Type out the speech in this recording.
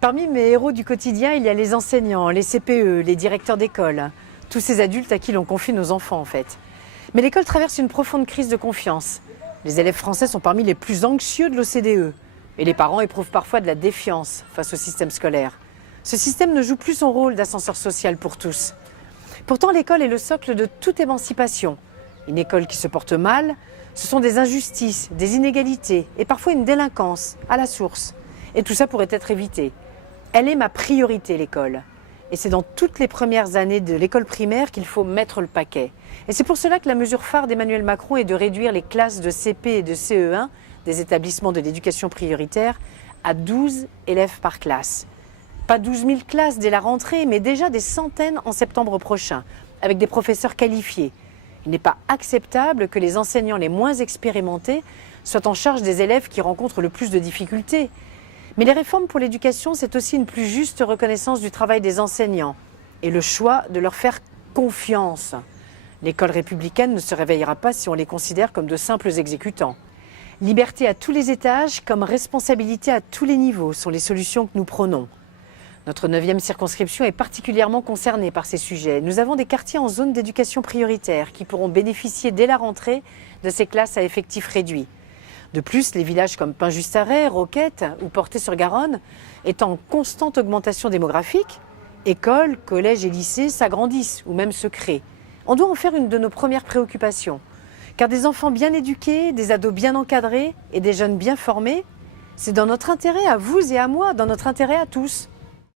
Parmi mes héros du quotidien, il y a les enseignants, les CPE, les directeurs d'école, tous ces adultes à qui l'on confie nos enfants en fait. Mais l'école traverse une profonde crise de confiance. Les élèves français sont parmi les plus anxieux de l'OCDE et les parents éprouvent parfois de la défiance face au système scolaire. Ce système ne joue plus son rôle d'ascenseur social pour tous. Pourtant, l'école est le socle de toute émancipation. Une école qui se porte mal, ce sont des injustices, des inégalités et parfois une délinquance à la source. Et tout ça pourrait être évité. Elle est ma priorité, l'école. Et c'est dans toutes les premières années de l'école primaire qu'il faut mettre le paquet. Et c'est pour cela que la mesure phare d'Emmanuel Macron est de réduire les classes de CP et de CE1 des établissements de l'éducation prioritaire à 12 élèves par classe. Pas 12 000 classes dès la rentrée, mais déjà des centaines en septembre prochain, avec des professeurs qualifiés. Il n'est pas acceptable que les enseignants les moins expérimentés soient en charge des élèves qui rencontrent le plus de difficultés. Mais les réformes pour l'éducation, c'est aussi une plus juste reconnaissance du travail des enseignants et le choix de leur faire confiance. L'école républicaine ne se réveillera pas si on les considère comme de simples exécutants. Liberté à tous les étages comme responsabilité à tous les niveaux sont les solutions que nous prônons. Notre 9e circonscription est particulièrement concernée par ces sujets. Nous avons des quartiers en zone d'éducation prioritaire qui pourront bénéficier dès la rentrée de ces classes à effectifs réduits. De plus, les villages comme Pain-Just-Arrêt, Roquette ou Portée-sur-Garonne étant en constante augmentation démographique, écoles, collèges et lycées s'agrandissent ou même se créent. On doit en faire une de nos premières préoccupations. Car des enfants bien éduqués, des ados bien encadrés et des jeunes bien formés, c'est dans notre intérêt à vous et à moi, dans notre intérêt à tous.